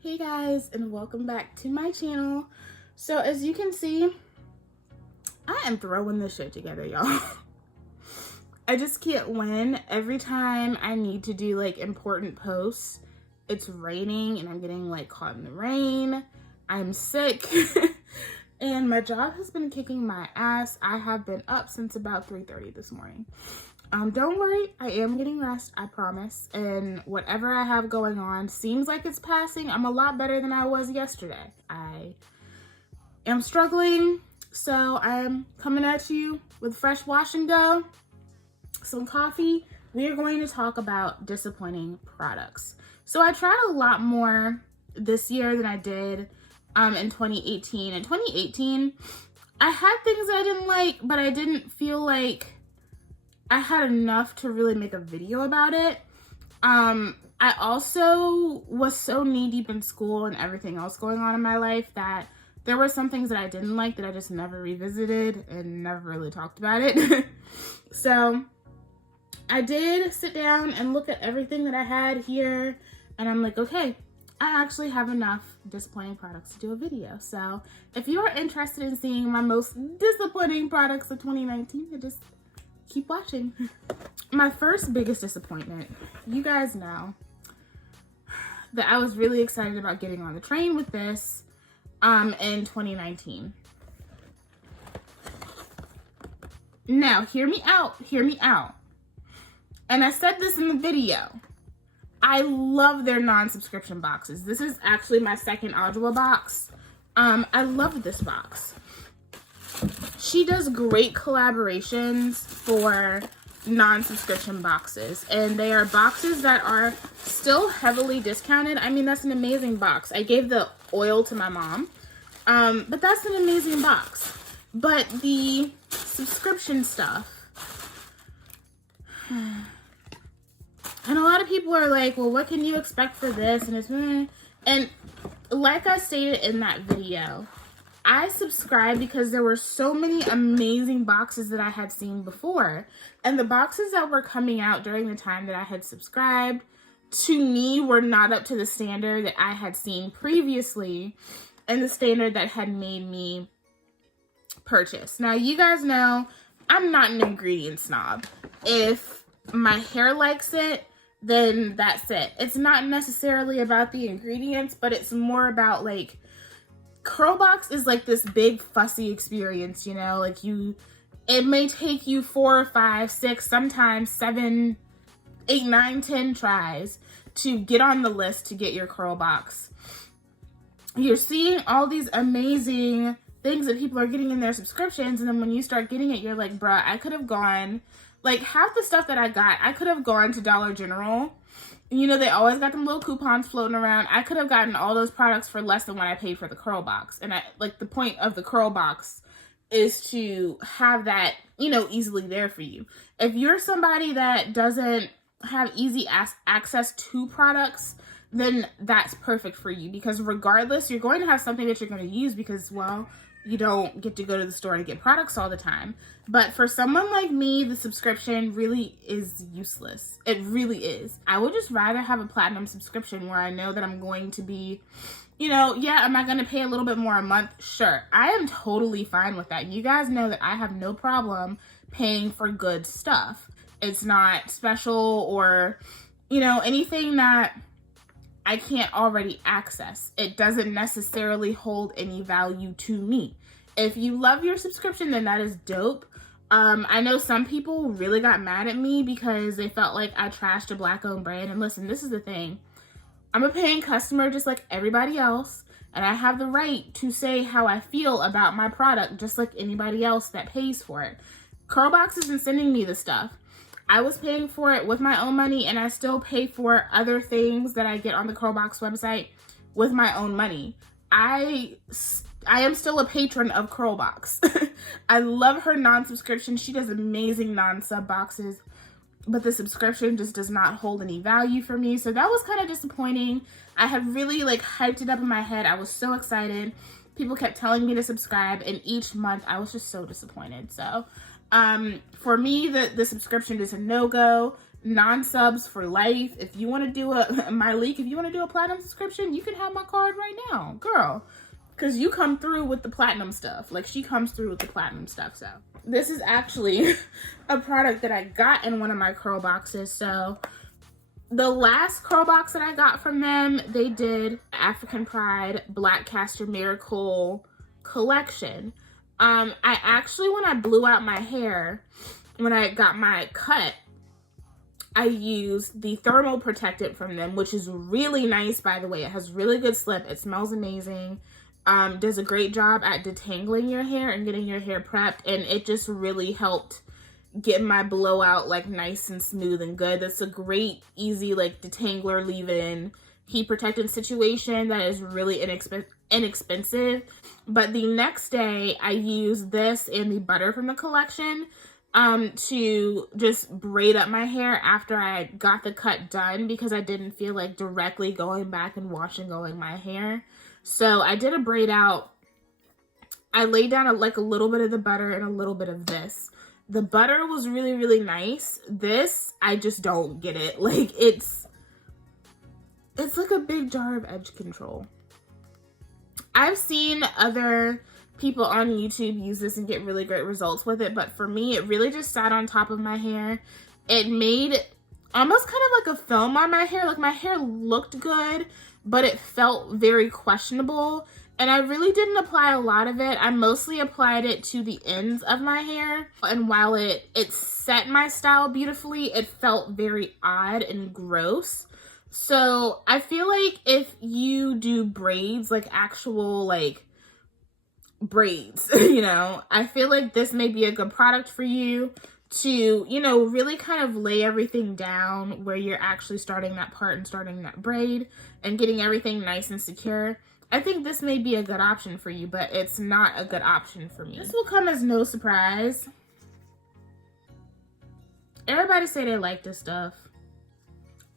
Hey guys, and welcome back to my channel. So as you can see, I am throwing this shit together, y'all. I just can't win. Every time I need to do like important posts, it's raining and I'm getting like caught in the rain. I'm sick and my job has been kicking my ass. I have been up since about 3:30 this morning. Don't worry, I am getting rest, I promise. And whatever I have going on seems like it's passing. I'm a lot better than I was yesterday. I am struggling, so I'm coming at you with fresh wash and go, some coffee. We are going to talk about disappointing products. So I tried a lot more this year than I did in 2018. In 2018, I had things that I didn't like, but I didn't feel like I had enough to really make a video about it. I also was so knee deep in school and everything else going on in my life that there were some things that I didn't like that I just never revisited and never really talked about it. So I did sit down and look at everything that I had here and I'm like, okay, I actually have enough disappointing products to do a video. So if you are interested in seeing my most disappointing products of 2019, just keep watching. My first biggest disappointment, you guys know that I was really excited about getting on the train with this in 2019. Now, hear me out. And I said this in the video. I love their non-subscription boxes. This is actually my second Algae box. I love this box. She does great collaborations for non-subscription boxes, and they are boxes that are still heavily discounted. I mean, that's an amazing box. I gave the oil to my mom, but that's an amazing box. But the subscription stuff, and a lot of people are like, well, what can you expect for this? And it's, and like I stated in that video, I subscribed because there were so many amazing boxes that I had seen before. And the boxes that were coming out during the time that I had subscribed, to me, were not up to the standard that I had seen previously and the standard that had made me purchase. Now, you guys know I'm not an ingredient snob. If my hair likes it, then that's it. It's not necessarily about the ingredients, but it's more about like, Curlbox is like this big fussy experience, you know, like it may take you 4 or 5, 6, sometimes 7, 8, 9, 10 tries to get on the list to get your Curlbox. You're seeing all these amazing things that people are getting in their subscriptions, and then when you start getting it, you're like, bruh, I could have gone, like half the stuff that I got, I could have gone to Dollar General. You know, they always got them little coupons floating around. I could have gotten all those products for less than what I paid for the Curlbox. And the point of the Curlbox is to have that, you know, easily there for you. If you're somebody that doesn't have easy access to products, then that's perfect for you. Because regardless, you're going to have something that you're going to use because, well, you don't get to go to the store to get products all the time. But for someone like me, the subscription really is useless. It really is. I would just rather have a platinum subscription where I know that I'm going to be, you know, yeah, am I going to pay a little bit more a month? Sure. I am totally fine with that. You guys know that I have no problem paying for good stuff. It's not special or, you know, anything that I can't already access. It doesn't necessarily hold any value to me. If you love your subscription, then that is dope. I know some people really got mad at me because they felt like I trashed a Black-owned brand. And listen, this is the thing. I'm a paying customer just like everybody else. And I have the right to say how I feel about my product just like anybody else that pays for it. Curlbox isn't sending me the stuff. I was paying for it with my own money, and I still pay for other things that I get on the Curlbox website with my own money. I am still a patron of Curlbox. I love her non-subscription. She does amazing non-sub boxes, but the subscription just does not hold any value for me. So that was kind of disappointing. I had really like hyped it up in my head. I was so excited. People kept telling me to subscribe, and each month I was just so disappointed. So for me, the subscription is a no-go. non-subs for life. If you want to do my leak, if you want to do a platinum subscription, you can have my card right now, girl. Because you come through with the platinum stuff. Like, she comes through with the platinum stuff. So this is actually a product that I got in one of my curl boxes. So the last curl box that I got from them, they did African Pride Black Castor Miracle collection. I actually, when I blew out my hair, when I got my cut, I used the thermal protectant from them, which is really nice, by the way. It has really good slip. It smells amazing. Does a great job at detangling your hair and getting your hair prepped, and it just really helped get my blowout like nice and smooth and good. That's a great, easy like detangler, leave-in, heat protectant situation that is really inexpensive. But the next day, I used this and the butter from the collection to just braid up my hair after I got the cut done, because I didn't feel like directly going back and washing going my hair. So I did a braid out. I laid down like a little bit of the butter and a little bit of this. The butter was really, really nice. This, I just don't get it. Like, it's like a big jar of edge control. I've seen other people on YouTube use this and get really great results with it, but for me, it really just sat on top of my hair. It made almost kind of like a film on my hair. Like, my hair looked good, but it felt very questionable, and I really didn't apply a lot of it. I mostly applied it to the ends of my hair, and while it set my style beautifully, it felt very odd and gross. So I feel like if you do braids, like actual like braids, you know, I feel like this may be a good product for you to, you know, really kind of lay everything down where you're actually starting that part and starting that braid and getting everything nice and secure. I think this may be a good option for you, but it's not a good option for me. This will come as no surprise. Everybody say they like this stuff.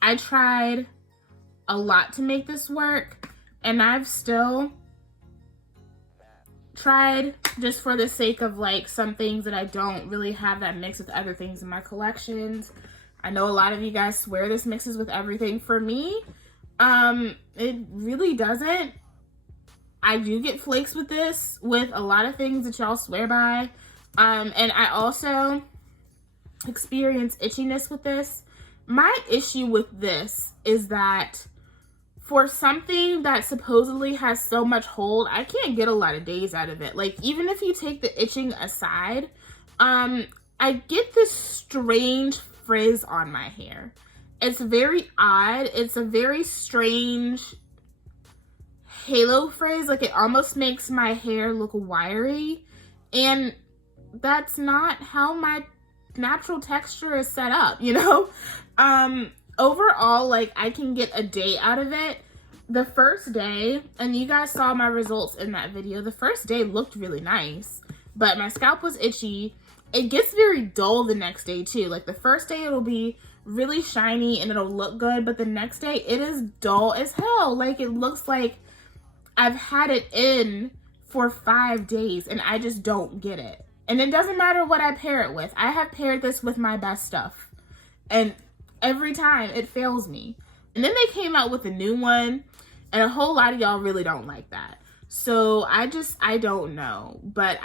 I tried a lot to make this work, and I've still tried, just for the sake of like some things that I don't really have that mix with other things in my collections. I know a lot of you guys swear this mixes with everything. For me, it really doesn't. I do get flakes with this, with a lot of things that y'all swear by. And I also experience itchiness with this. My issue with this is that for something that supposedly has so much hold, I can't get a lot of days out of it. Like, even if you take the itching aside, I get this strange frizz on my hair. It's very odd. It's a very strange halo frizz. Like, it almost makes my hair look wiry, and that's not how my natural texture is set up, you know? Overall, like, I can get a day out of it. The first day, and you guys saw my results in that video, the first day looked really nice, but my scalp was itchy. It gets very dull the next day too. Like, the first day it'll be really shiny and it'll look good, but the next day it is dull as hell. Like, it looks like I've had it in for 5 days and I just don't get it. And it doesn't matter what I pair it with. I have paired this with my best stuff, and every time it fails me. And then they came out with a new one, and a whole lot of y'all really don't like that. So I don't know. But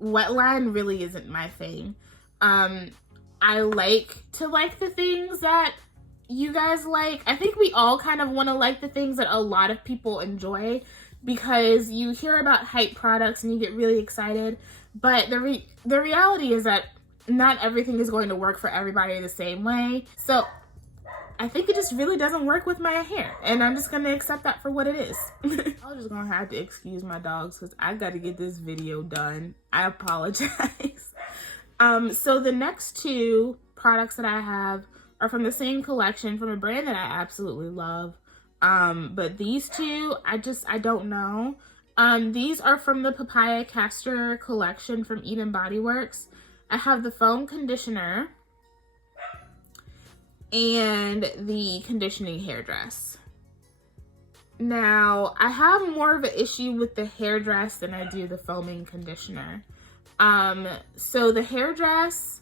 wetline really isn't my thing. I like to like the things that you guys like. I think we all kind of want to like the things that a lot of people enjoy, because you hear about hype products and you get really excited. But the reality is that not everything is going to work for everybody the same way. So I think it just really doesn't work with my hair, and I'm just going to accept that for what it is. I'm just going to have to excuse my dogs because I got to get this video done. I apologize. So the next two products that I have are from the same collection, from a brand that I absolutely love. But these two, I don't know. These are from the Papaya Castor collection from Eden Body Works. I have the foam conditioner and the conditioning hairdress. Now, I have more of an issue with the hairdress than I do the foaming conditioner. So the hairdress,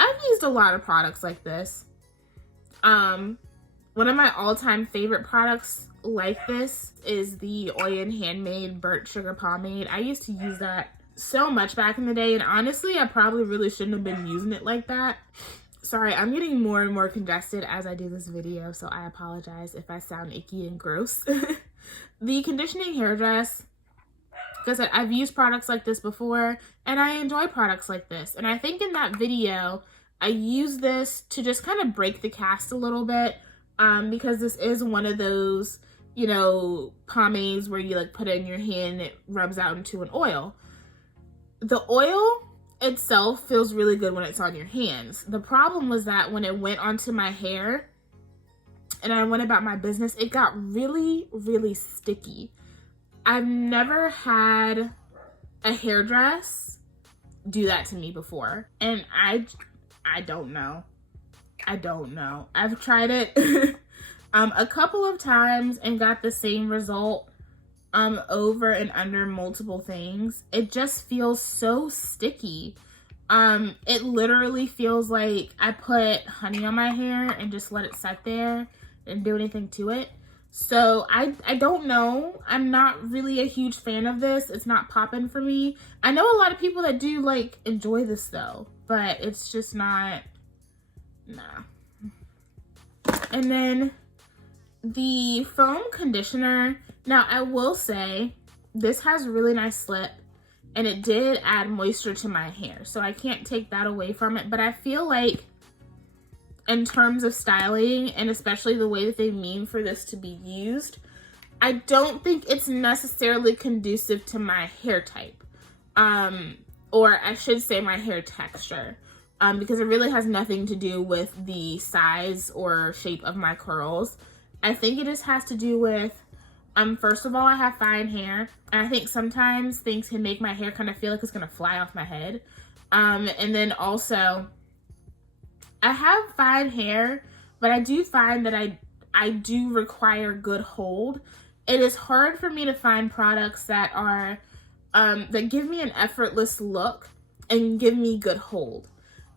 I've used a lot of products like this. One of my all-time favorite products like this is the Handmade Burnt Sugar Pomade. I used to use that so much back in the day, and honestly, I probably really shouldn't have been using it like that. Sorry, I'm getting more and more congested as I do this video, so I apologize if I sound icky and gross. The conditioning hairdress, because I've used products like this before, and I enjoy products like this. And I think in that video, I used this to just kind of break the cast a little bit, because this is one of those, you know, pomades where you like put it in your hand and it rubs out into an oil. The oil itself feels really good when it's on your hands. The problem was that when it went onto my hair and I went about my business, it got really, really sticky. I've never had a hairdress do that to me before, and I don't know. I've tried it a couple of times and got the same result over and under multiple things. It just feels so sticky. It literally feels like I put honey on my hair and just let it sit there and do anything to it. So I don't know. I'm not really a huge fan of this. It's not popping for me. I know a lot of people that do like enjoy this though, but it's just not, nah. And then the foam conditioner. Now I will say this has really nice slip and it did add moisture to my hair, so I can't take that away from it. But I feel like in terms of styling, and especially the way that they mean for this to be used, I don't think it's necessarily conducive to my hair type, or I should say my hair texture, because it really has nothing to do with the size or shape of my curls. I think it just has to do with, first of all, I have fine hair, and I think sometimes things can make my hair kind of feel like it's gonna fly off my head, and then also, I have fine hair, but I do find that I do require good hold. It is hard for me to find products that are, that give me an effortless look and give me good hold.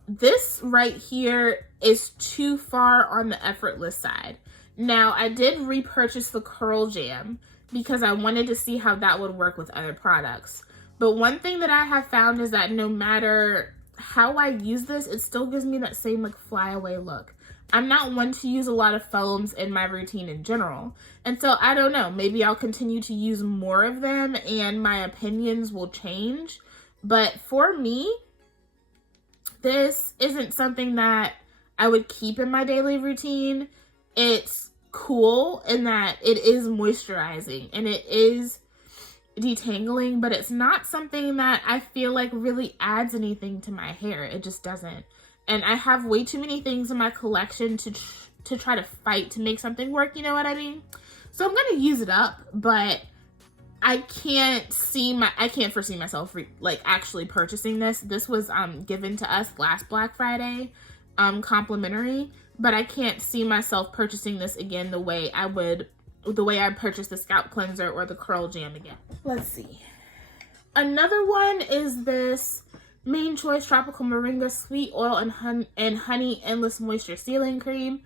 This right here is too far on the effortless side. Now, I did repurchase the Curl Jam because I wanted to see how that would work with other products. But one thing that I have found is that no matter how I use this, it still gives me that same like flyaway look. I'm not one to use a lot of foams in my routine in general. And so I don't know, maybe I'll continue to use more of them and my opinions will change. But for me, this isn't something that I would keep in my daily routine. It's cool in that it is moisturizing and it is detangling, but it's not something that I feel like really adds anything to my hair. It just doesn't. And I have way too many things in my collection to try to fight to make something work, you know what I mean? So I'm gonna use it up, but I can't foresee myself actually purchasing this. This was given to us last Black Friday, complimentary, but I can't see myself purchasing this again the way I purchased the Scalp Cleanser or the Curl Jam again. Let's see. Another one is this Main Choice Tropical Moringa Sweet Oil and Honey Endless Moisture Sealing Cream.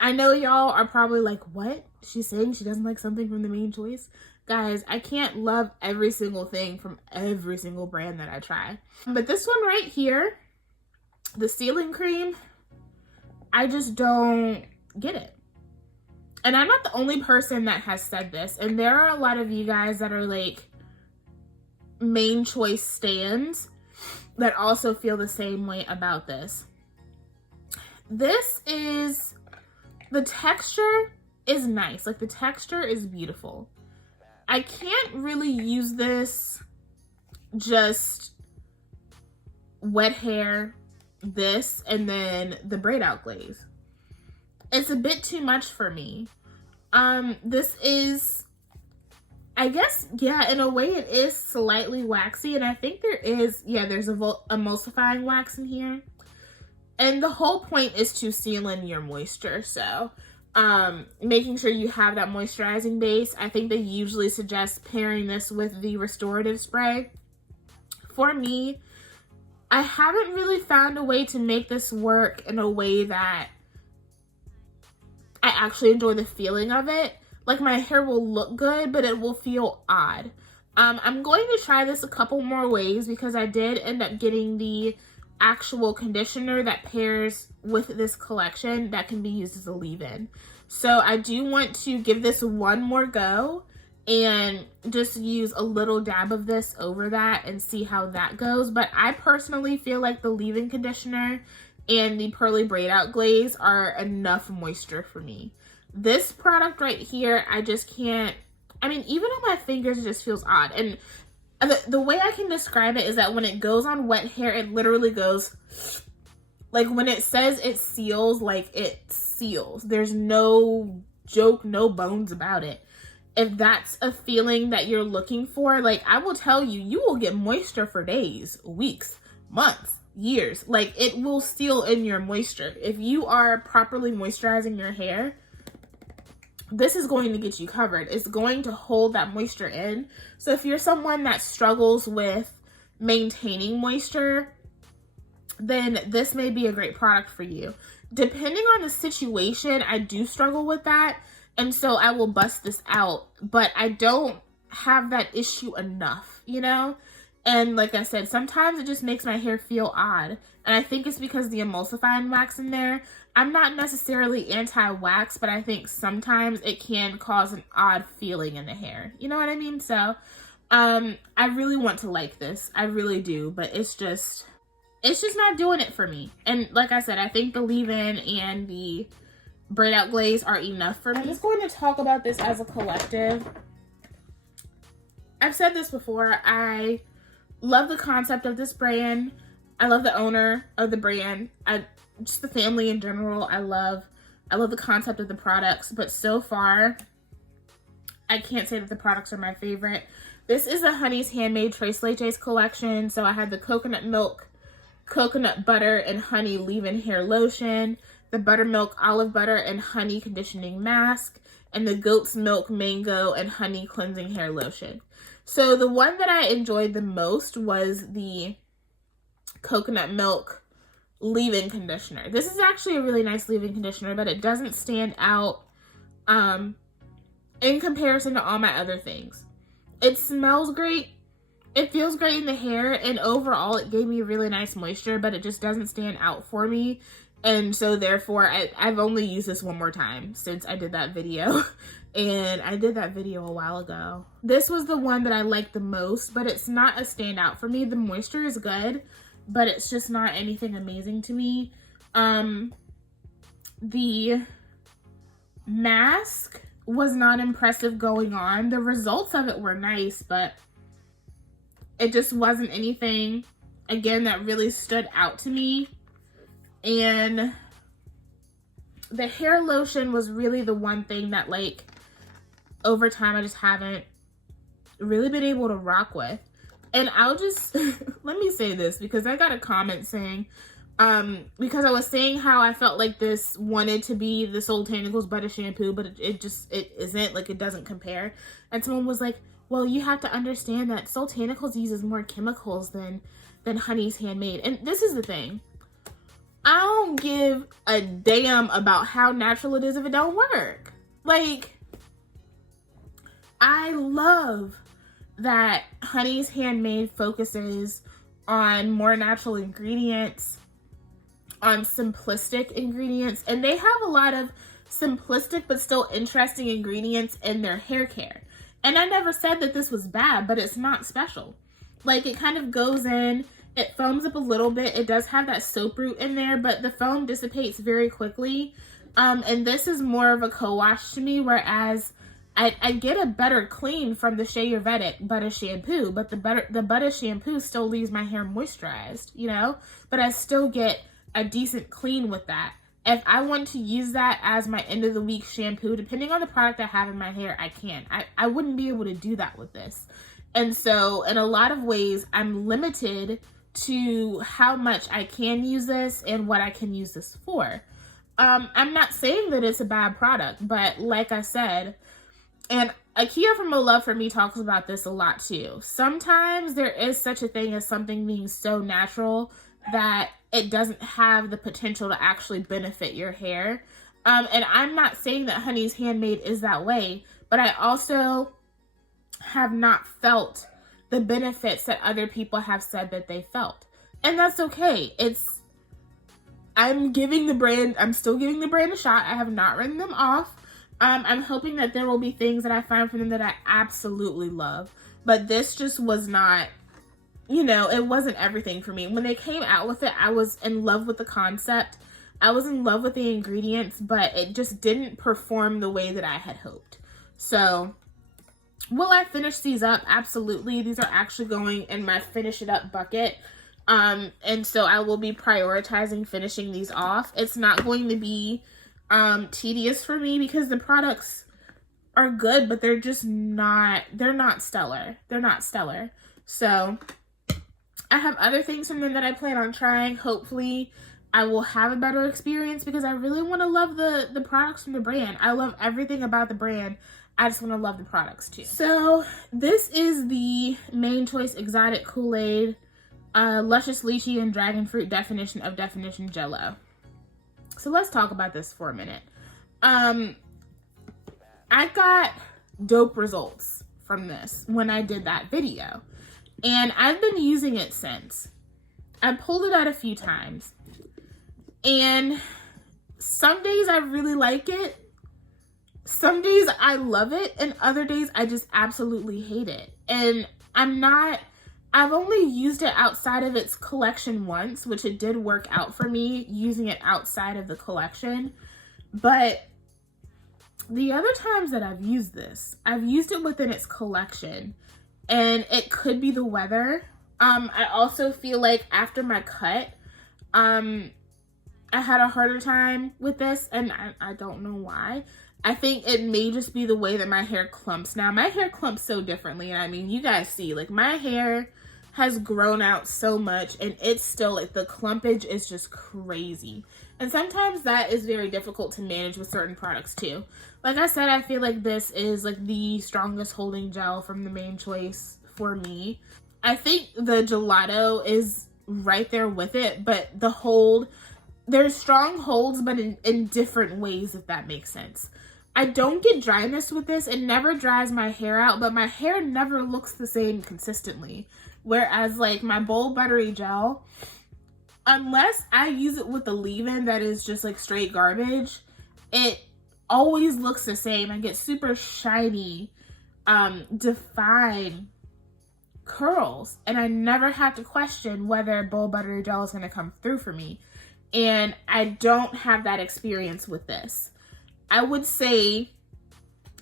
I know y'all are probably like, what? She's saying she doesn't like something from the Main Choice? Guys, I can't love every single thing from every single brand that I try. But this one right here, the sealing cream, I just don't get it. And I'm not the only person that has said this. And there are a lot of you guys that are like Main Choice stans that also feel the same way about this. The texture is nice. Like the texture is beautiful. I can't really use this just wet hair, this, and then the braid out glaze. It's a bit too much for me. This is, I guess, yeah, in a way it is slightly waxy, and I think there's emulsifying wax in here. And the whole point is to seal in your moisture, so making sure you have that moisturizing base. I think they usually suggest pairing this with the restorative spray. For me, I haven't really found a way to make this work in a way that I actually enjoy the feeling of it. Like, my hair will look good, but it will feel odd. I'm going to try this a couple more ways because I did end up getting the actual conditioner that pairs with this collection that can be used as a leave-in. So I do want to give this one more go and just use a little dab of this over that and see how that goes. But I personally feel like the leave-in conditioner and the Pearly Braid Out Glaze are enough moisture for me. This product right here, I just can't, I mean, even on my fingers, it just feels odd. And the way I can describe it is that when it goes on wet hair, it literally goes, like when it says it seals, like it seals. There's no joke, no bones about it. If that's a feeling that you're looking for, like I will tell you, you will get moisture for days, weeks, months, years. Like it will seal in your moisture. If you are properly moisturizing your hair, this is going to get you covered. It's going to hold that moisture in. So if you're someone that struggles with maintaining moisture, then this may be a great product for you. Depending on the situation, I do struggle with that. And so I will bust this out, but I don't have that issue enough, you know? And like I said, sometimes it just makes my hair feel odd. And I think it's because the emulsifying wax in there. I'm not necessarily anti-wax, but I think sometimes it can cause an odd feeling in the hair. You know what I mean? So, I really want to like this. I really do, but it's just not doing it for me. And like I said, I think the leave-in and the braid out glaze are enough for me. I'm just going to talk about this as a collective. I've said this before. I love the concept of this brand. I love the owner of the brand. Just the family in general. I love the concept of the products, but so far, I can't say that the products are my favorite. This is a Honey's Handmade Tres Leches collection. So I had the coconut milk, coconut butter, and honey leave-in hair lotion, the buttermilk olive butter and honey conditioning mask, and the goat's milk mango and honey cleansing hair lotion. So the one that I enjoyed the most was the coconut milk leave-in conditioner. This is actually a really nice leave-in conditioner, but it doesn't stand out in comparison to all my other things. It smells great. It feels great in the hair, and overall it gave me really nice moisture, but it just doesn't stand out for me. And so therefore I've only used this one more time since I did that video. And I did that video a while ago. This was the one that I liked the most, but it's not a standout for me. The moisture is good, but it's just not anything amazing to me. The mask was not impressive going on. The results of it were nice, but it just wasn't anything, again, that really stood out to me. And the hair lotion was really the one thing that, like, over time I just haven't really been able to rock with. And I'll just, let me say this, because I got a comment saying, because I was saying how I felt like this wanted to be the Soultanicals butter shampoo, but it isn't, like, it doesn't compare. And someone was like, well, you have to understand that Soultanicals uses more chemicals than Honey's Handmade. And this is the thing. I don't give a damn about how natural it is if it don't work. Like, I love that Honey's Handmade focuses on more natural ingredients, on simplistic ingredients, and they have a lot of simplistic but still interesting ingredients in their hair care. And I never said that this was bad, but it's not special. Like, it kind of goes in, it foams up a little bit. It does have that soap root in there, but the foam dissipates very quickly. And this is more of a co-wash to me, whereas I get a better clean from the Shea Ayurvedic butter shampoo, but the butter shampoo still leaves my hair moisturized, you know? But I still get a decent clean with that. If I want to use that as my end of the week shampoo, depending on the product I have in my hair, I can. I wouldn't be able to do that with this. And so in a lot of ways, I'm limited to how much I can use this and what I can use this for. I'm not saying that it's a bad product, but like I said, and Ikea from A Love For Me talks about this a lot too. Sometimes there is such a thing as something being so natural that it doesn't have the potential to actually benefit your hair. And I'm not saying that Honey's Handmade is that way, but I also have not felt the benefits that other people have said that they felt. And that's okay. I'm still giving the brand a shot. I have not written them off. I'm hoping that there will be things that I find from them that I absolutely love. But this just was not, you know, it wasn't everything for me. When they came out with it, I was in love with the concept. I was in love with the ingredients, but it just didn't perform the way that I had hoped. So, will I finish these up? Absolutely. These are actually going in my finish it up bucket. And so I will be prioritizing finishing these off. It's not going to be tedious for me because the products are good, but they're just not, they're not stellar. They're not stellar. So I have other things from them that I plan on trying. Hopefully I will have a better experience because I really want to love the products from the brand. I love everything about the brand. I just want to love the products too. So this is the Main Choice Exotic Kool-Aid Luscious Lychee and Dragon Fruit Definition of Definition Jello. So let's talk about this for a minute. I got dope results from this when I did that video. And I've been using it since. I pulled it out a few times. And some days I really like it. Some days I love it. And other days I just absolutely hate it. And I've only used it outside of its collection once, which it did work out for me using it outside of the collection. But the other times that I've used this, I've used it within its collection. And it could be the weather. I also feel like after my cut, I had a harder time with this, and I don't know why. I think it may just be the way that my hair clumps. Now, my hair clumps so differently, and I mean, you guys see, like, my hair has grown out so much, and it's still, like, the clumpage is just crazy. And sometimes that is very difficult to manage with certain products, too. Like I said, I feel like this is, like, the strongest holding gel from the Main Choice for me. I think the gelato is right there with it, but the hold, there's strong holds, but in different ways, if that makes sense. I don't get dryness with this. It never dries my hair out, but my hair never looks the same consistently. Whereas, like, my Bold Buttery Gel, unless I use it with a leave-in that is just, like, straight garbage, it always looks the same. I get super shiny, defined curls, and I never have to question whether Bold Buttery Gel is going to come through for me. And I don't have that experience with this. I would say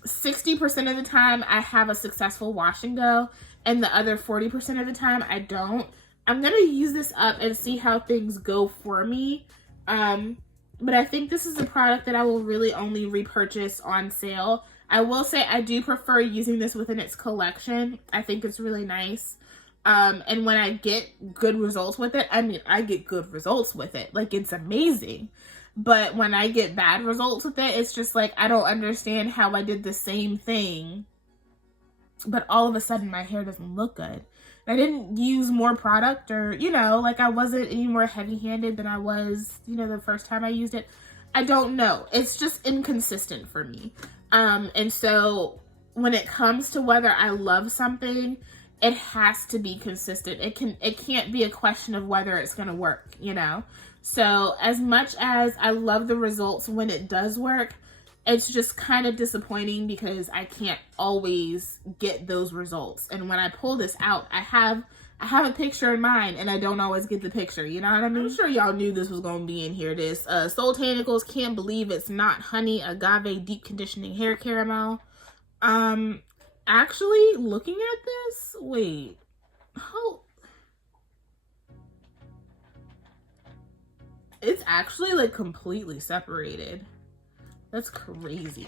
60% of the time I have a successful wash and go, and the other 40% of the time I don't. I'm going to use this up and see how things go for me. But I think this is a product that I will really only repurchase on sale. I will say I do prefer using this within its collection. I think it's really nice. And when I get good results with it, I mean, I get good results with it. Like, it's amazing. But when I get bad results with it, it's just like, I don't understand how I did the same thing, but all of a sudden my hair doesn't look good. I didn't use more product, or, you know, like, I wasn't any more heavy-handed than I was, you know, the first time I used it. I don't know. It's just inconsistent for me. And so when it comes to whether I love something, it has to be consistent. It can't be a question of whether it's going to work, you know? So as much as I love the results when it does work, it's just kind of disappointing because I can't always get those results. And when I pull this out, I have a picture in mind, and I don't always get the picture, you know what I mean? I'm sure y'all knew this was going to be in here. This Soul Tanicals Can't Believe It's Not Honey Agave Deep Conditioning Hair Caramel. Actually, looking at this, wait, oh, it's actually, like, completely separated. That's crazy.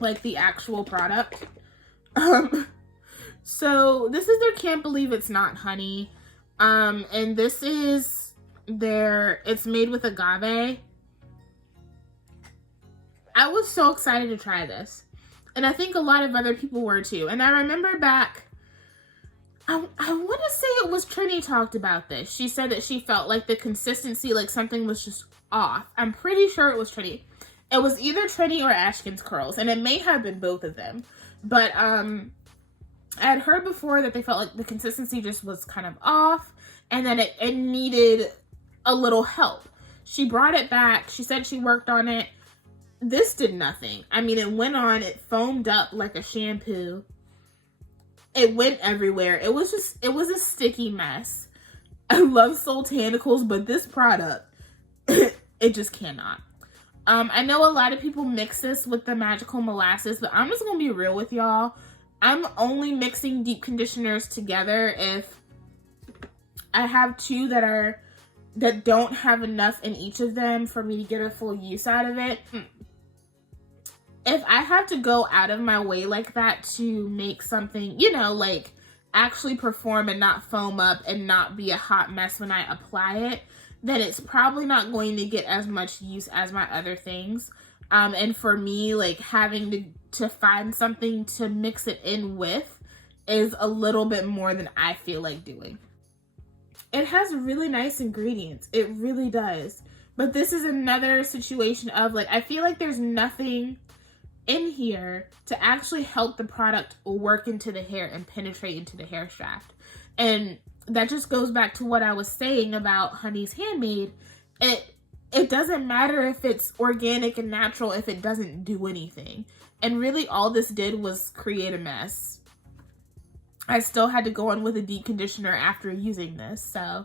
Like, the actual product. So this is their Can't Believe It's Not Honey. And this is it's made with agave. I was so excited to try this. And I think a lot of other people were too. And I remember back, I want to say it was Trini talked about this. She said that she felt like the consistency, like something was just off. I'm pretty sure it was Trini. It was either Trini or Ashkin's curls, and it may have been both of them. But I had heard before that they felt like the consistency just was kind of off, and that it needed a little help. She brought it back. She said she worked on it. This did nothing. I mean, it went on. It foamed up like a shampoo. It went everywhere. It was a sticky mess. I love Soultanicals, but this product, it just cannot. I know a lot of people mix this with the Magical Molasses, but I'm just going to be real with y'all. I'm only mixing deep conditioners together if I have two that don't have enough in each of them for me to get a full use out of it. If I have to go out of my way like that to make something, you know, like actually perform and not foam up and not be a hot mess when I apply it, then it's probably not going to get as much use as my other things. And for me, like having to find something to mix it in with is a little bit more than I feel like doing. It has really nice ingredients. It really does. But this is another situation of like, I feel like there's nothing in here to actually help the product work into the hair and penetrate into the hair shaft. And that just goes back to what I was saying about Honey's Handmade. It doesn't matter if it's organic and natural if it doesn't do anything. And really all this did was create a mess. I still had to go on with a deep conditioner after using this. So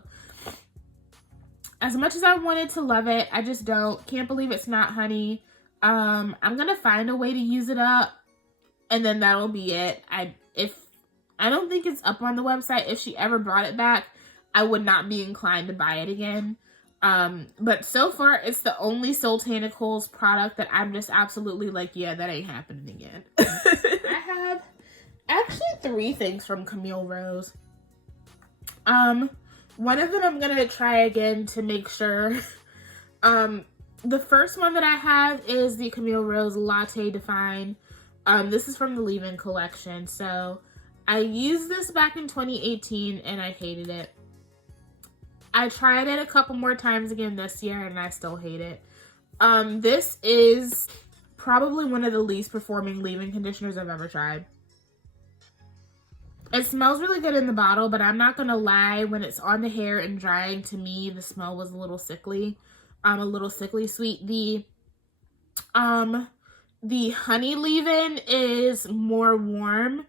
as much as I wanted to love it, I just can't believe it's not Honey. I'm gonna find a way to use it up, and then that'll be it. I don't think it's up on the website. If she ever brought it back, I would not be inclined to buy it again. But so far, it's the only Soultanicals product that I'm just absolutely like, yeah, that ain't happening again. I have actually 3 things from Camille Rose. One of them I'm gonna try again to make sure. The first one that I have is the Camille Rose Latte Define. This is from the Leave-In collection. So I used this back in 2018 and I hated it. I tried it a couple more times again this year and I still hate it. This is probably one of the least performing leave-in conditioners I've ever tried. It smells really good in the bottle, but I'm not gonna lie, when it's on the hair and drying, to me, the smell was a little sickly. A little sickly sweet. The honey leave-in is more warm.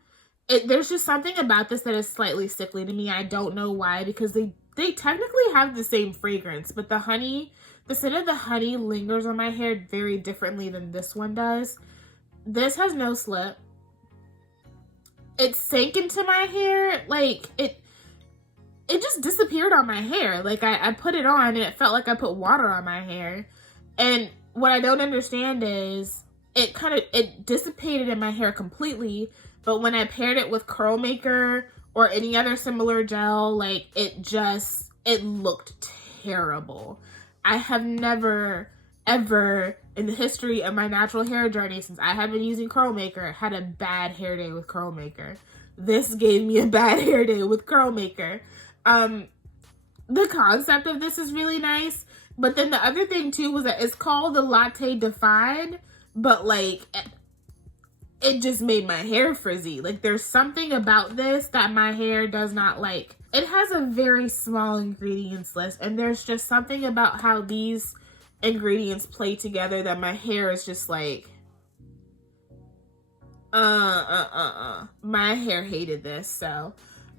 There's just something about this that is slightly sickly to me. I don't know why, because they technically have the same fragrance, but the scent of the honey lingers on my hair very differently than this one does. This has no slip. It sank into my hair, like it just disappeared on my hair. Like I put it on and it felt like I put water on my hair. And what I don't understand is it dissipated in my hair completely, but when I paired it with Curl Maker or any other similar gel, like it looked terrible. I have never ever in the history of my natural hair journey, since I have been using Curl Maker, had a bad hair day with Curl Maker. This gave me a bad hair day with Curl Maker. The concept of this is really nice, but then the other thing too was that it's called the Latte Define, but like it just made my hair frizzy. Like there's something about this that my hair does not like. It has a very small ingredients list, and there's just something about how these ingredients play together that my hair is just like my hair hated this. So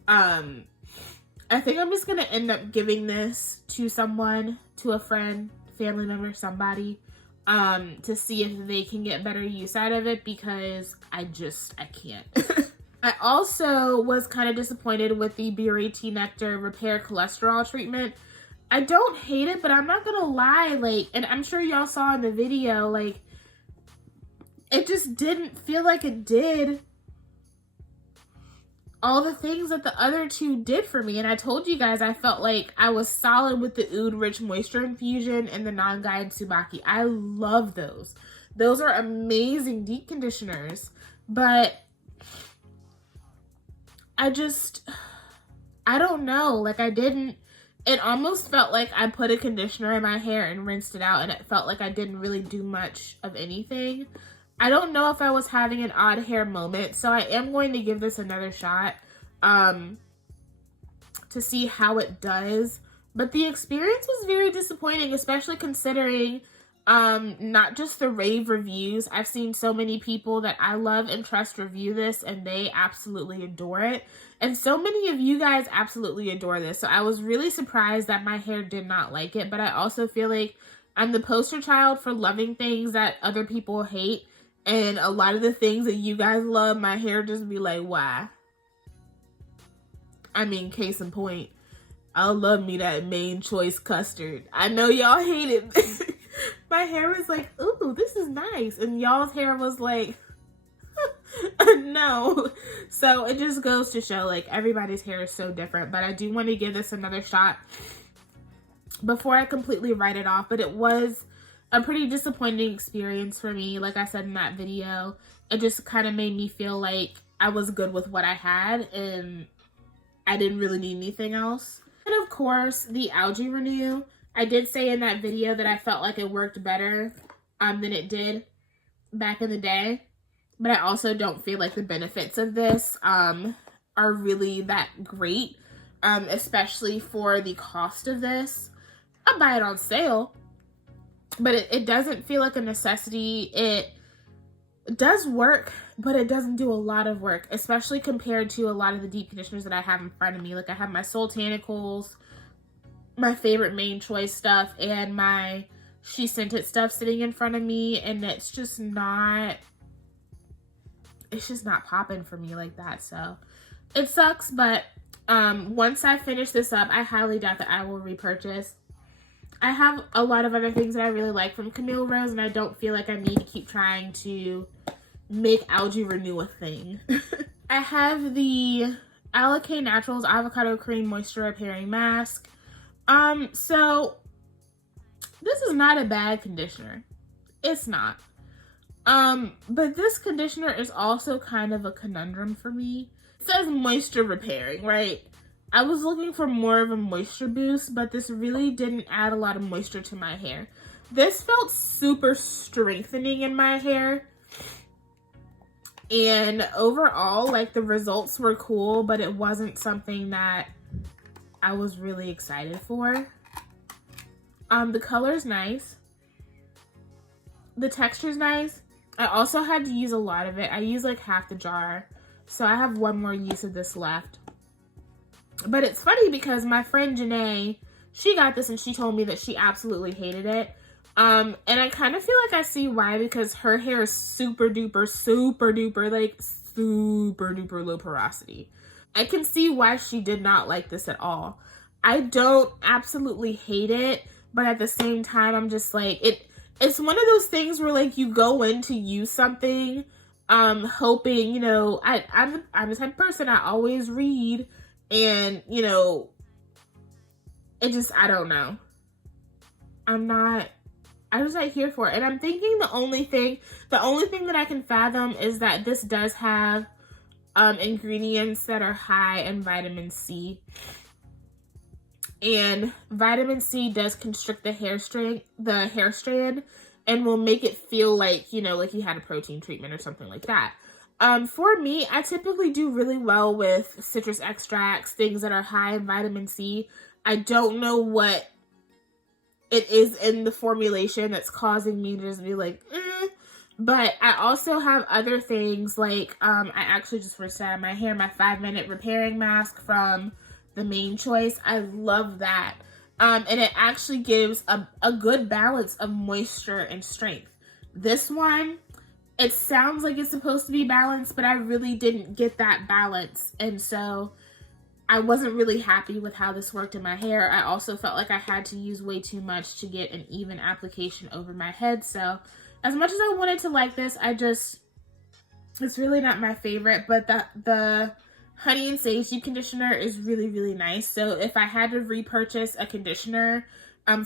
I think I'm just gonna end up giving this to someone, to a friend, family member, somebody, to see if they can get better use out of it, because I can't. I also was kind of disappointed with the Berry Tea Nectar Repair Cholesterol Treatment. I don't hate it, but I'm not gonna lie, like, and I'm sure y'all saw in the video, like, it just didn't feel like it did all the things that the other two did for me. And I told you guys I felt like I was solid with the Oud Rich Moisture Infusion and the Non-Guide Tsubaki. I love those. Those are amazing deep conditioners, but I don't know, like I didn't it almost felt like I put a conditioner in my hair and rinsed it out, and it felt like I didn't really do much of anything. I don't know if I was having an odd hair moment, so I am going to give this another shot to see how it does. But the experience was very disappointing, especially considering not just the rave reviews. I've seen so many people that I love and trust review this, and they absolutely adore it. And so many of you guys absolutely adore this. So I was really surprised that my hair did not like it, but I also feel like I'm the poster child for loving things that other people hate. And a lot of the things that you guys love, my hair just be like, why? I mean, case in point, I love me that main choice custard. I know y'all hate it. My hair was like, ooh, this is nice. And y'all's hair was like, no. So it just goes to show, like, everybody's hair is so different. But I do want to give this another shot before I completely write it off. But it was a pretty disappointing experience for me. Like I said in that video, it just kind of made me feel like I was good with what I had and I didn't really need anything else. And of course, the Algae Renew. I did say in that video that I felt like it worked better than it did back in the day. But I also don't feel like the benefits of this are really that great, especially for the cost of this. I'll buy it on sale, but it doesn't feel like a necessity. It does work, but it doesn't do a lot of work, especially compared to a lot of the deep conditioners that I have in front of me. Like I have my Soultanicals, my favorite main choice stuff, and my She Sent It stuff sitting in front of me, and it's just not popping for me like that. So it sucks, but once I finish this up, I highly doubt that I will repurchase. I have a lot of other things that I really like from Camille Rose, and I don't feel like I need to keep trying to make Algae Renew a thing. I have the Algae Naturals Avocado Cream Moisture Repairing Mask. So this is not a bad conditioner. It's not. But this conditioner is also kind of a conundrum for me. It says moisture repairing, right? I was looking for more of a moisture boost, but this really didn't add a lot of moisture to my hair. This felt super strengthening in my hair. And overall, like, the results were cool, but it wasn't something that I was really excited for. The color's nice. The texture's nice. I also had to use a lot of it. I used like half the jar. So I have one more use of this left. But it's funny because my friend Janae, she got this and she told me that she absolutely hated it. And I kind of feel like I see why, because her hair is super duper low porosity. I can see why she did not like this at all. I don't absolutely hate it, but at the same time, I'm just like, it's one of those things where, like, you go in to use something, hoping, you know, I'm the type of person, I always read, and, you know, it just, I don't know. I'm just not here for it. And I'm thinking the only thing that I can fathom is that this does have ingredients that are high in vitamin C. And vitamin C does constrict the hair strand, and will make it feel like, you know, like you had a protein treatment or something like that. For me, I typically do really well with citrus extracts, things that are high in vitamin C. I don't know what it is in the formulation that's causing me to just be like, But I also have other things like, I actually just rinsed out of my hair my 5-minute repairing mask from the Main Choice. I love that. And it actually gives a good balance of moisture and strength. This one, it sounds like it's supposed to be balanced, but I really didn't get that balance. And so I wasn't really happy with how this worked in my hair. I also felt like I had to use way too much to get an even application over my head. So as much as I wanted to like this, it's really not my favorite. But the Honey and Sage Deep Conditioner is really, really nice. So if I had to repurchase a conditioner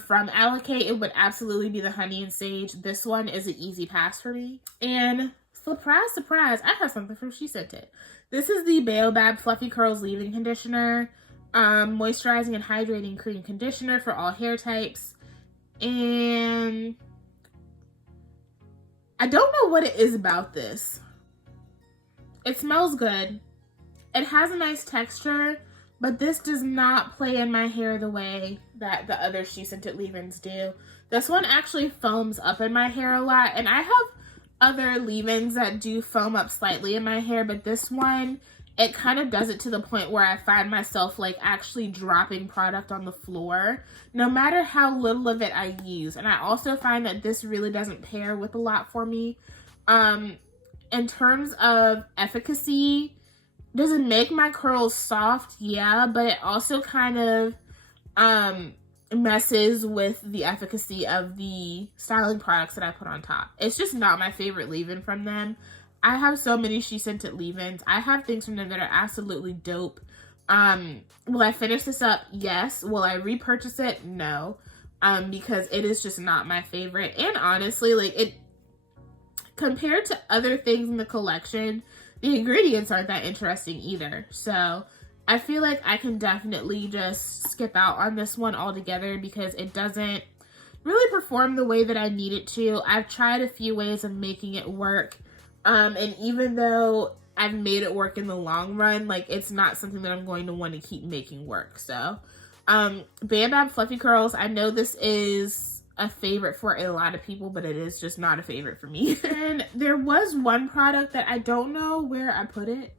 from Algae, it would absolutely be the Honey and Sage. This one is an easy pass for me. And surprise, surprise, I have something from She Sent It. This is the Baobab Fluffy Curls Leave-In Conditioner. moisturizing and hydrating cream conditioner for all hair types. And I don't know what it is about this. It smells good. It has a nice texture, but this does not play in my hair the way that the other She Scented leave-ins do. This one actually foams up in my hair a lot, and I have other leave-ins that do foam up slightly in my hair, but this one, it kind of does it to the point where I find myself like actually dropping product on the floor, no matter how little of it I use. And I also find that this really doesn't pair with a lot for me. In terms of efficacy, does it make my curls soft? Yeah, but it also kind of messes with the efficacy of the styling products that I put on top. It's just not my favorite leave-in from them. I have so many She Scented leave-ins. I have things from them that are absolutely dope. Will I finish this up? Yes. Will I repurchase it? No. Because it is just not my favorite. And honestly, like, it, compared to other things in the collection, the ingredients aren't that interesting either. So I feel like I can definitely just skip out on this one altogether because it doesn't really perform the way that I need it to. I've tried a few ways of making it work. And even though I've made it work in the long run, like, it's not something that I'm going to want to keep making work. So, Bam Bam Fluffy Curls, I know this is a favorite for a lot of people, but it is just not a favorite for me. And there was one product that I don't know where I put it.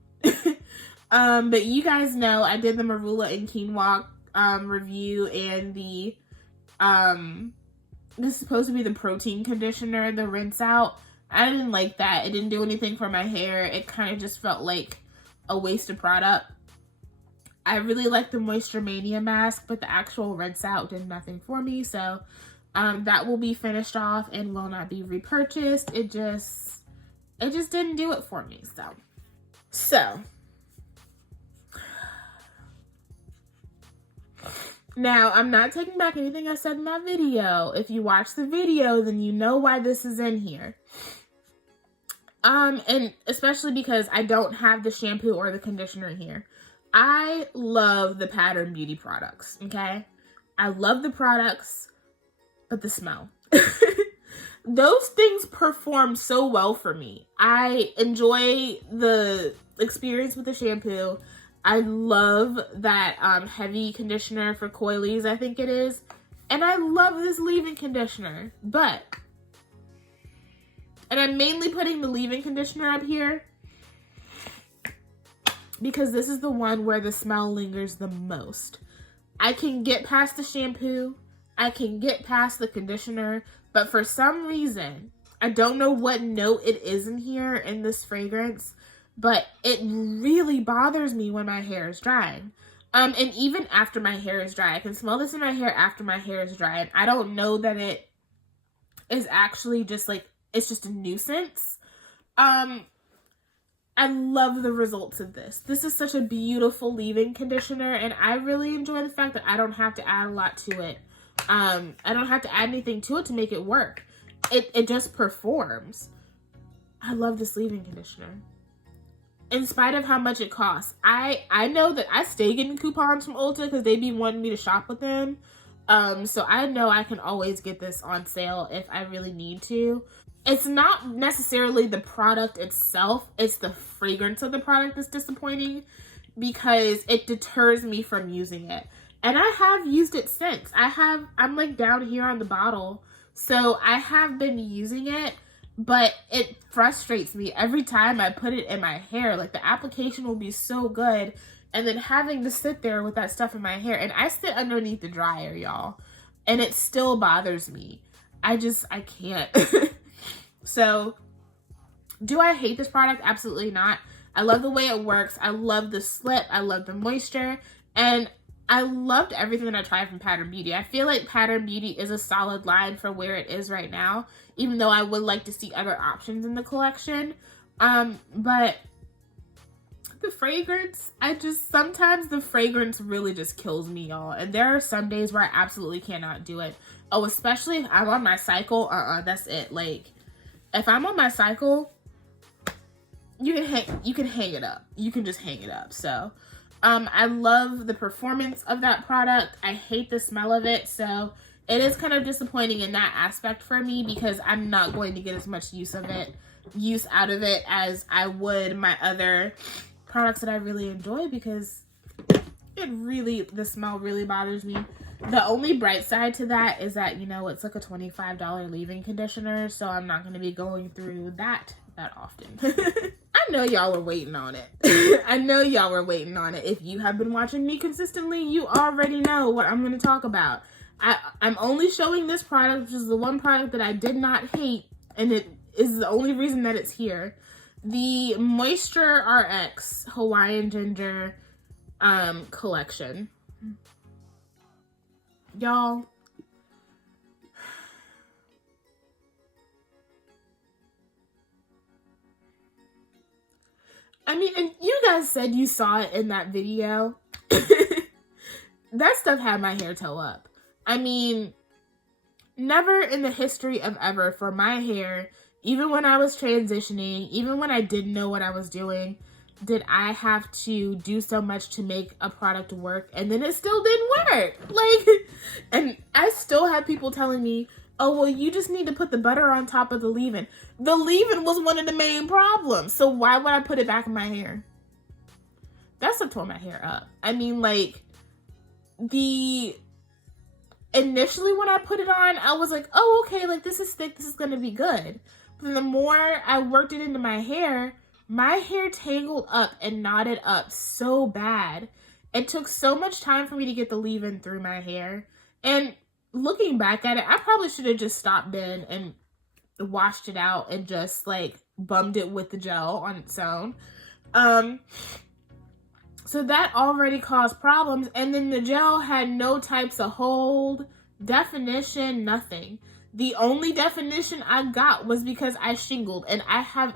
But you guys know I did the Marula and Quinoa review, and the this is supposed to be the protein conditioner, the rinse out. I didn't like that. It didn't do anything for my hair. It kind of just felt like a wasted product. I really like the Moisture Mania mask, but the actual rinse out did nothing for me. So that will be finished off and will not be repurchased. It just didn't do it for me. So now, I'm not taking back anything I said in that video. If you watch the video, then you know why this is in here. And especially because I don't have the shampoo or the conditioner in here. I love the Pattern Beauty products, okay? I love the products, but the smell. Those things perform so well for me. I enjoy the experience with the shampoo. I love that heavy conditioner for coilies, I think it is. And I love this leave-in conditioner. And I'm mainly putting the leave-in conditioner up here because this is the one where the smell lingers the most. I can get past the shampoo. I can get past the conditioner. But for some reason, I don't know what note it is in here in this fragrance, but it really bothers me when my hair is drying. And even after my hair is dry, I can smell this in my hair after my hair is dry. And I don't know that it is actually just like, it's just a nuisance. I love the results of this. This is such a beautiful leave-in conditioner, and I really enjoy the fact that I don't have to add a lot to it. I don't have to add anything to it to make it work. It just performs. I love this leave-in conditioner. In spite of how much it costs. I know that I stay getting coupons from Ulta because they be wanting me to shop with them. So I know I can always get this on sale if I really need to. It's not necessarily the product itself, it's the fragrance of the product that's disappointing because it deters me from using it. And I have used it since. I'm like down here on the bottle. So I have been using it, but it frustrates me every time I put it in my hair. Like, the application will be so good, and then having to sit there with that stuff in my hair. And I sit underneath the dryer, y'all, and it still bothers me. I can't. So, do I hate this product? Absolutely not. I love the way it works. I love the slip. I love the moisture. And I loved everything that I tried from Pattern Beauty. I feel like Pattern Beauty is a solid line for where it is right now, even though I would like to see other options in the collection. But the fragrance, sometimes the fragrance really just kills me, y'all. And there are some days where I absolutely cannot do it. Oh, especially if I'm on my cycle. That's it. Like, if I'm on my cycle, you can hang it up. You can just hang it up. So, I love the performance of that product. I hate the smell of it, so it is kind of disappointing in that aspect for me because I'm not going to get as much use out of it as I would my other products that I really enjoy, because the smell really bothers me. The only bright side to that is that, you know, it's like a $25 leave-in conditioner, so I'm not going to be going through that often. I know y'all were waiting on it. I know y'all were waiting on it. If you have been watching me consistently, you already know what I'm going to talk about. I'm only showing this product, which is the one product that I did not hate, and it is the only reason that it's here. The MoistureRx Hawaiian Ginger collection. Y'all, I mean, and you guys said you saw it in that video. That stuff had my hair toe up. I mean, never in the history of ever for my hair, even when I was transitioning, even when I didn't know what I was doing, did I have to do so much to make a product work, and then it still didn't work. Like, and I still have people telling me, oh, well, you just need to put the butter on top of the leave-in. The leave-in was one of the main problems, so why would I put it back in my hair? That stuff tore my hair up. I mean, like, initially when I put it on, I was like, oh, okay, like, this is thick, this is gonna be good. But then the more I worked it into my hair tangled up and knotted up so bad. It took so much time for me to get the leave-in through my hair. And looking back at it, I probably should have just stopped in and washed it out and just, like, bummed it with the gel on its own. So that already caused problems. And then the gel had no types of hold, definition, nothing. The only definition I got was because I shingled, and I have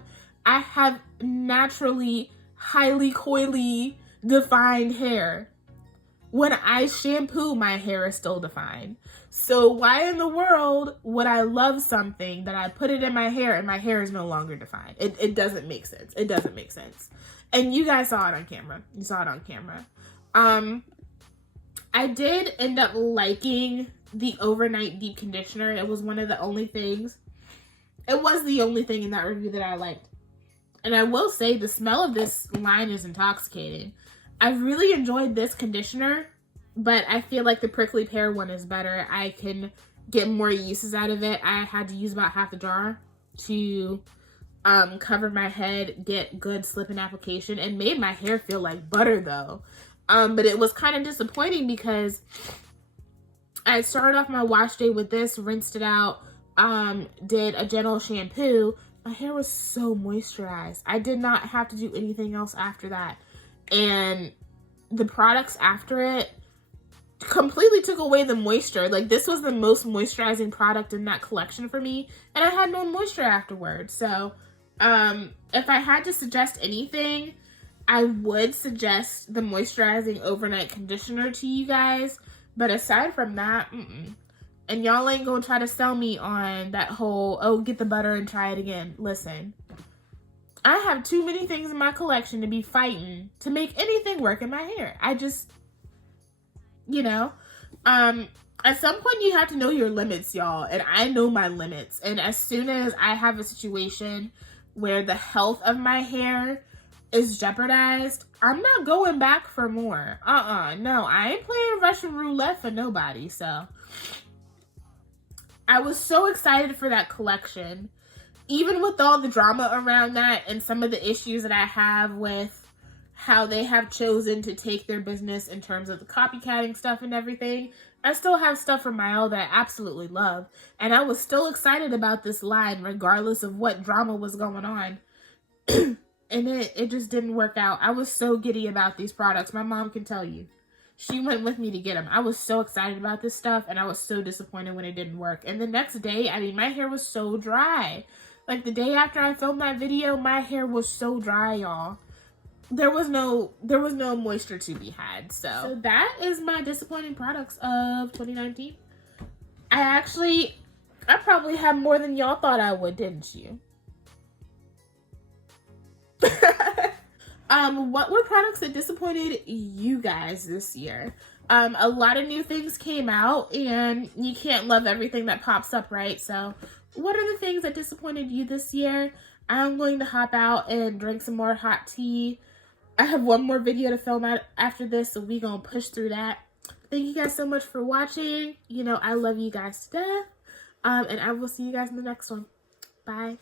naturally highly coily defined hair. When I shampoo, my hair is still defined. So why in the world would I love something that I put it in my hair and my hair is no longer defined? It doesn't make sense. It doesn't make sense. And you guys saw it on camera. You saw it on camera. I did end up liking the overnight deep conditioner. It was one of the only things. It was the only thing in that review that I liked. And I will say the smell of this line is intoxicating. I really enjoyed this conditioner, but I feel like the prickly pear one is better. I can get more uses out of it. I had to use about half the jar to cover my head, get good slip-in application, and made my hair feel like butter though. But it was kind of disappointing because I started off my wash day with this, rinsed it out, did a gentle shampoo. My hair was so moisturized. I did not have to do anything else after that. And the products after it completely took away the moisture. Like, this was the most moisturizing product in that collection for me, and I had no moisture afterwards. So, if I had to suggest anything, I would suggest the moisturizing overnight conditioner to you guys. But aside from that, And y'all ain't gonna try to sell me on that whole, oh, get the butter and try it again. Listen, I have too many things in my collection to be fighting to make anything work in my hair. I just, you know, at some point you have to know your limits, y'all. And I know my limits. And as soon as I have a situation where the health of my hair is jeopardized, I'm not going back for more. No, I ain't playing Russian roulette for nobody. So I was so excited for that collection, even with all the drama around that and some of the issues that I have with how they have chosen to take their business in terms of the copycatting stuff and everything. I still have stuff from Marula that I absolutely love, and I was still excited about this line regardless of what drama was going on. And it just didn't work out. I was so giddy about these products. My mom can tell you. She went with me to get them. I was so excited about this stuff, and I was so disappointed when it didn't work. And the next day, I mean, my hair was so dry. Like, the day after I filmed that video, my hair was so dry, y'all. There was no moisture to be had. So that is my disappointing products of 2019. I probably had more than y'all thought I would, didn't you? What were products that disappointed you guys this year? A lot of new things came out, and you can't love everything that pops up, right? So what are the things that disappointed you this year? I'm going to hop out and drink some more hot tea. I have one more video to film out after this, so we gonna push through that. Thank you guys so much for watching. You know, I love you guys to death. And I will see you guys in the next one. Bye.